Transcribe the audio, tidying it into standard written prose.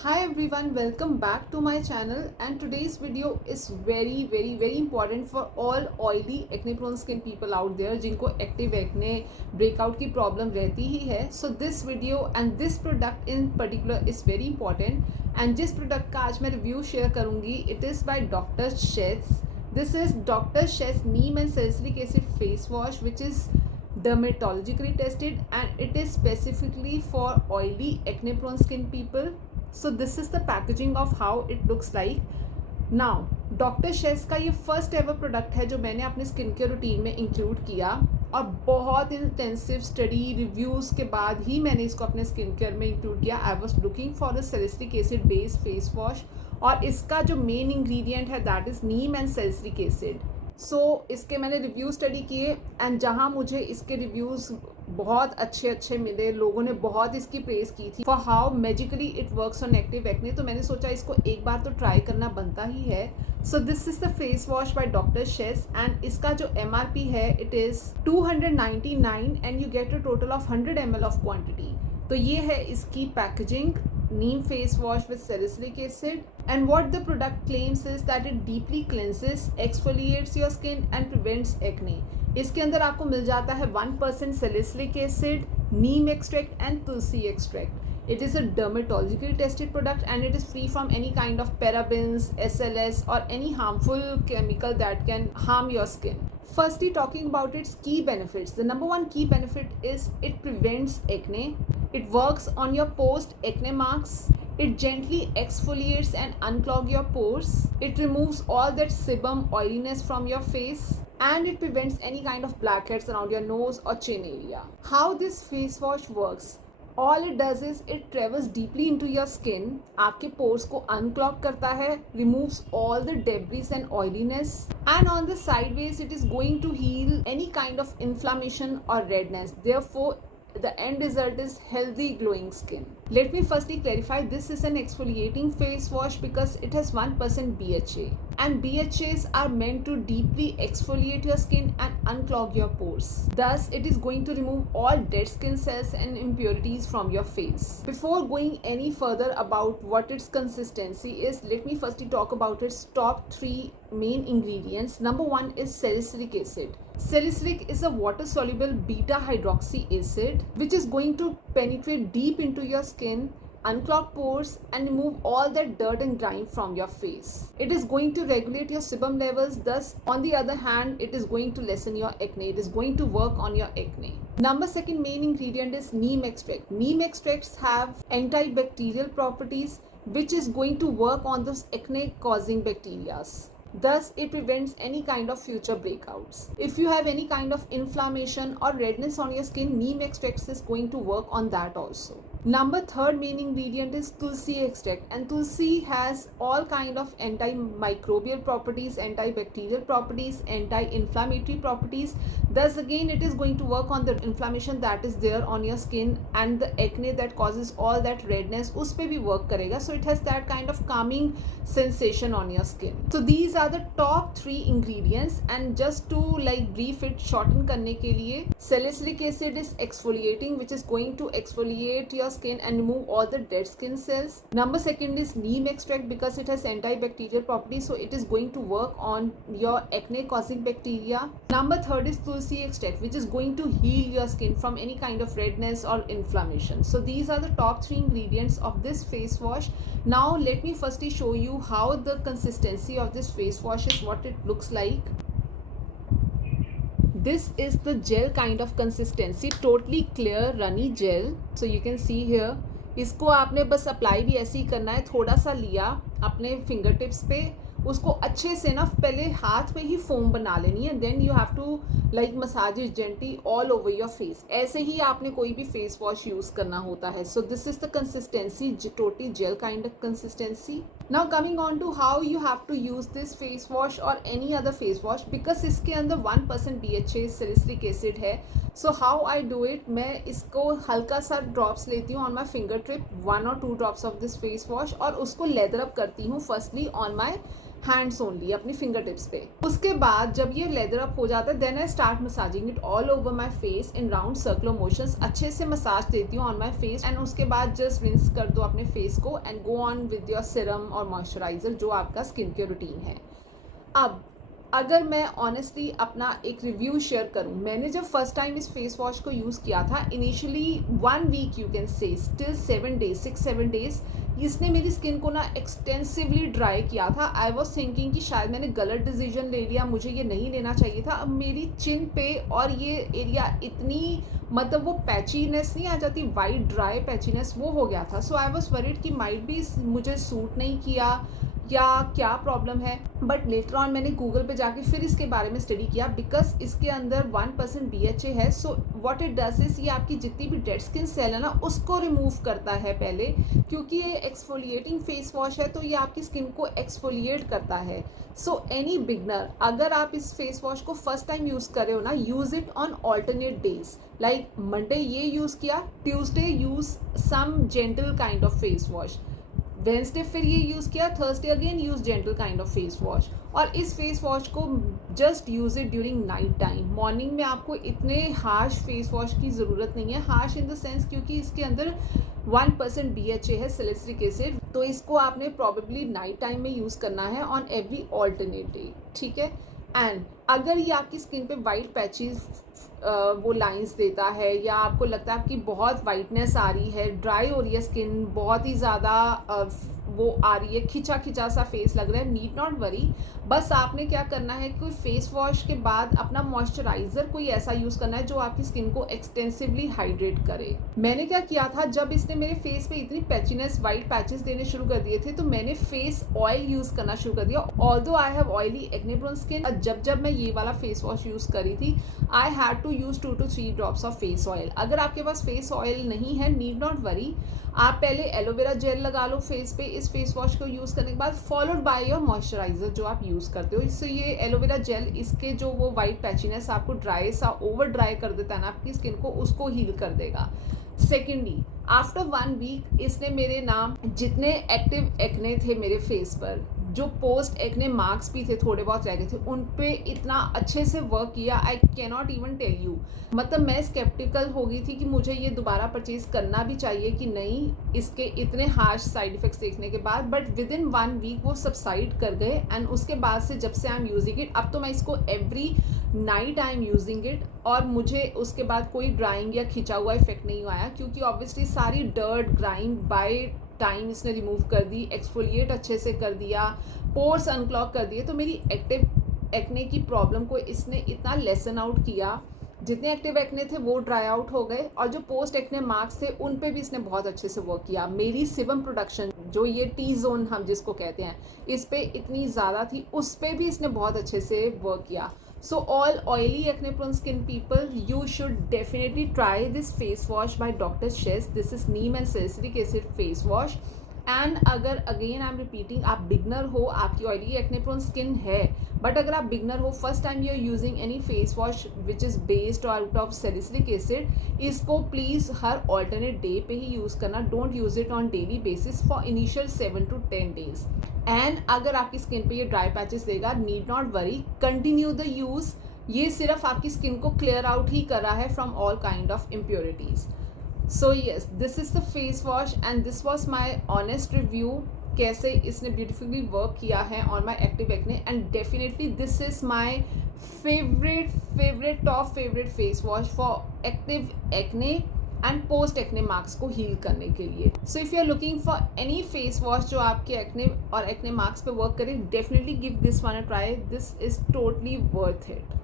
Hi everyone, welcome back to my channel and today's video is very important for all oily acne prone skin people out there जिनको active acne breakout की problem रहती ही है. So this video and this product in particular is very important and जिस product का आज मैं review share करूँगी it is by Dr. Sheth's. This is Dr. Sheth's neem and salicylic acid face wash which is dermatologically tested and it is specifically for oily acne prone skin people. So this is the packaging of how it looks like. Now doctor शेस का ये first ever product है जो मैंने अपने skin care routine में include किया और बहुत इंटेंसिव स्टडी रिव्यूज़ के बाद ही मैंने इसको अपने स्किन केयर में इंक्लूड किया. I was looking for a salicylic acid based face wash और इसका जो मेन इंग्रेडिएंट है that is neem and salicylic acid. So इसके मैंने रिव्यू स्टडी किए एंड जहाँ मुझे इसके रिव्यूज़ बहुत अच्छे मिले, लोगों ने बहुत इसकी प्रेज़ की थी for how magically it works on active acne, तो मैंने सोचा इसको एक बार तो ट्राई करना बनता ही है. So this is the face wash by doctor शेस एंड इसका जो MRP है it is 299 and you get a total of 100 ml of quantity. तो ये है इसकी packaging. Neem face wash with salicylic acid, and what the product claims is that it deeply cleanses, exfoliates your skin and prevents acne. इसके अंदर आपको मिल जाता है 1% salicylic acid, neem extract and tulsi extract. It is a dermatologically tested product and it is free from any kind of parabens, SLS or any harmful chemical that can harm your skin. Firstly, talking about its key benefits. The number one key benefit is it prevents acne. It works on your post-acne marks. It gently exfoliates and unclogs your pores. It removes all that sebum oiliness from your face. And it prevents any kind of blackheads around your nose or chin area. How this face wash works? All it does is it travels deeply into your skin, आपके pores को unclog करता है, removes all the debris and oiliness, and on the sideways it is going to heal any kind of inflammation or redness. Therefore, the end result is healthy glowing skin. Let me firstly clarify, this is an exfoliating face wash because it has 1% BHA and BHAs are meant to deeply exfoliate your skin and unclog your pores. Thus, it is going to remove all dead skin cells and impurities from your face. Before going any further about what its consistency is, let me firstly talk about its top 3 main ingredients. Number 1 is salicylic acid. Salicylic is a water-soluble beta-hydroxy acid which is going to penetrate deep into your skin, unclog pores and remove all that dirt and grime from your face. It is going to regulate your sebum levels. Thus, on the other hand, it is going to lessen your acne. It is going to work on your acne. Number second main ingredient is neem extract. Neem extracts have antibacterial properties which is going to work on those acne causing bacteria. Thus, it prevents any kind of future breakouts. If you have any kind of inflammation or redness on your skin, neem extract is going to work on that also. Number third main ingredient is tulsi extract, and tulsi has all kind of antimicrobial properties, antibacterial properties, anti-inflammatory properties. Thus again it is going to work on the inflammation that is there on your skin and the acne that causes all that redness, उस पे भी work करेगा. So it has that kind of calming sensation on your skin. So these are the top 3 ingredients and just to like brief it, shorten करने के लिए, salicylic acid is exfoliating which is going to exfoliate your skin and remove all the dead skin cells. Number second is neem extract because it has antibacterial properties, so it is going to work on your acne causing bacteria. Number third is tulsi extract which is going to heal your skin from any kind of redness or inflammation. So these are the top 3 ingredients of this face wash. Now let me firstly show you how the consistency of this face wash is, what it looks like. This is the gel kind of consistency, totally clear runny gel. So you can see here, इसको आपने बस apply भी ऐसे ही करना है. थोड़ा सा लिया अपने फिंगर टिप्स पे, उसको अच्छे से ना पहले हाथ में ही फोम बना लेनी है. Then you have to like massage it gently all over your face. ऐसे ही आपने कोई भी फेस वॉश यूज़ करना होता है. So this is the consistency, totally gel kind of consistency. Now coming on to how you have to use this face wash और any other face wash, because इसके अंदर 1% BHA सैलिसिलिक एसिड है. So how I do it, मैं इसको हल्का सा drops लेती हूँ on my finger tip, 1 or 2 drops of this face wash, और उसको लेदर अप करती हूँ firstly on my hands only, अपनी फिंगर टिप्स पे। उसके बाद जब ये लेदर अप हो जाता है, then I start massaging it all over my face in round circular motions. अच्छे से मसाज देती हूँ ऑन माई फेस, एंड उसके बाद जस्ट रिंस कर दो अपने फेस को and go on with your Siram और मॉइस्चराइजर जो आपका स्किन केयर रूटीन है। अब अगर मैं ऑनेस्टली अपना एक रिव्यू शेयर करूं, मैंने जब फर्स्ट टाइम इस फेस वॉश को यूज़ किया था, initially 1 week you can say still 7 days 6-7 days, इसने मेरी स्किन को ना एक्सटेंसिवली ड्राई किया था। आई वॉज थिंकिंग कि शायद मैंने गलत डिसीजन ले लिया, मुझे ये नहीं लेना चाहिए था। अब मेरी चिन पे और ये एरिया इतनी, मतलब वो पैचीनेस नहीं आ जाती, वाइट ड्राई पैचीनेस, वो हो गया था। सो आई वॉज वरीड कि माइट भी मुझे सूट नहीं किया या क्या प्रॉब्लम है। बट लेटर ऑन मैंने गूगल पे जाके फिर इसके बारे में स्टडी किया, बिकॉज इसके अंदर 1% BHA है। So what it does is, ये आपकी जितनी भी डेड स्किन सेल है ना, उसको रिमूव करता है पहले, क्योंकि ये एक्सफोलिएटिंग फेस वॉश है, तो ये आपकी स्किन को एक्सफोलिएट करता है। सो एनी बिगनर, अगर आप इस फेस वॉश को फर्स्ट टाइम यूज़ कर रहे हो ना, use it on alternate days. Like Monday ये यूज़ किया, Tuesday use some gentle kind of face wash, Wednesday फिर ये यूज़ किया, Thursday again use gentle kind of face wash. और इस फेस वॉश को just use it during night time. Morning में आपको इतने हार्श फेस वॉश की ज़रूरत नहीं है, हार्श इन द सेंस क्योंकि इसके अंदर 1% BHA है, सैलिसिलिक एसिड, तो इसको आपने प्रॉबेबली नाइट टाइम में यूज़ करना है ऑन एवरी ऑल्टरनेट डे, ठीक है। एंड अगर ये आपकी स्किन पे वाइट पैचेस वो लाइंस देता है, या आपको लगता है आपकी बहुत वाइटनेस आ रही है, ड्राई हो रही है स्किन, बहुत ही ज़्यादा वो आ रही है, खिंचा खिंचा सा फेस लग रहा है, नीड नॉट वरी। बस आपने क्या करना है, कोई फेस वॉश के बाद अपना मॉइस्चराइज़र कोई ऐसा यूज़ करना है जो आपकी स्किन को एक्सटेंसिवली हाइड्रेट करे। मैंने क्या किया था, जब इसने मेरे फेस पे इतनी पैचीनेस, वाइट पैचेस देने शुरू कर दिए थे, तो मैंने फेस ऑयल यूज़ करना शुरू कर दिया। Although I have oily acne prone skin, जब मैं ये वाला फेस वॉश यूज़ करी थी, I had to use 2 to 3 drops of face oil. अगर आपके पास फेस ऑयल नहीं है, नीड नॉट वरी, आप पहले एलोवेरा जेल लगा लो फेस पे इस फेस वॉश को यूज़ करने के बाद, फॉलोड बाय योर मॉइस्चराइजर जो आप यूज़ करते हो। इससे ये एलोवेरा जेल इसके जो वो वाइट पैचीनेस आपको ड्राई सा ओवर ड्राई कर देता है ना आपकी स्किन को, उसको हील कर देगा। सेकेंडली, आफ्टर 1 वीक इसने मेरे नाम जितने एक्टिव एक्ने थे मेरे फेस पर, जो पोस्ट एक्ने मार्क्स भी थे, थोड़े बहुत रह गए थे, उन पे इतना अच्छे से वर्क किया, I can not even tell you. मतलब मैं स्केप्टिकल हो गई थी कि मुझे ये दोबारा परचेज करना भी चाहिए कि नहीं, इसके इतने हार्श साइड इफेक्ट्स देखने के बाद। बट विद इन 1 वीक वो सबसाइड कर गए, एंड उसके बाद से जब से आई एम यूजिंग इट, अब तो मैं इसको every night I am using it, और मुझे उसके बाद कोई ड्राइंग या खिंचा हुआ इफेक्ट नहीं आया, क्योंकि ऑब्वियसली सारी डर्ट ग्राइंग बाय टाइम इसने रिमूव कर दी, एक्सफोलिएट अच्छे से कर दिया, पोर्स अनक्लॉग कर दिए। तो मेरी एक्टिव एक्ने की प्रॉब्लम को इसने इतना लेसन आउट किया, जितने एक्टिव एक्ने थे वो ड्राई आउट हो गए, और जो पोस्ट एक्ने मार्क्स थे उन पे भी इसने बहुत अच्छे से वर्क किया। मेरी सिबम प्रोडक्शन, जो ये टी जोन हम जिसको कहते हैं, इस पे इतनी ज़्यादा थी, उस पे भी इसने बहुत अच्छे से वर्क किया। So all oily acne prone skin people, you should definitely try this face wash by Dr. Shess. This is neem and salicylic acid face wash. And अगर अगेन आई एम रिपीटिंग, आप बिगनर हो, आपकी oily acne prone skin है, but अगर आप beginner हो, first time you are using any face wash which is based out of salicylic acid, इसको प्लीज़ हर ऑल्टरनेट डे पे ही यूज़ करना। Don't use it on daily basis for initial 7 to 10 days। And अगर आपकी skin पे ये dry patches देगा, need not worry, continue the use. ये सिर्फ आपकी स्किन को क्लियर आउट ही कर रहा है from all kind of impurities. So yes, this is the face wash and this was my honest review, कैसे इसने beautifully work किया है on my active acne, and definitely this is my top favorite face wash for active acne and post acne marks को heal करने के लिए। So if you are looking for any face wash जो आपके acne और acne marks पे work करे, definitely give this one a try. This is totally worth it.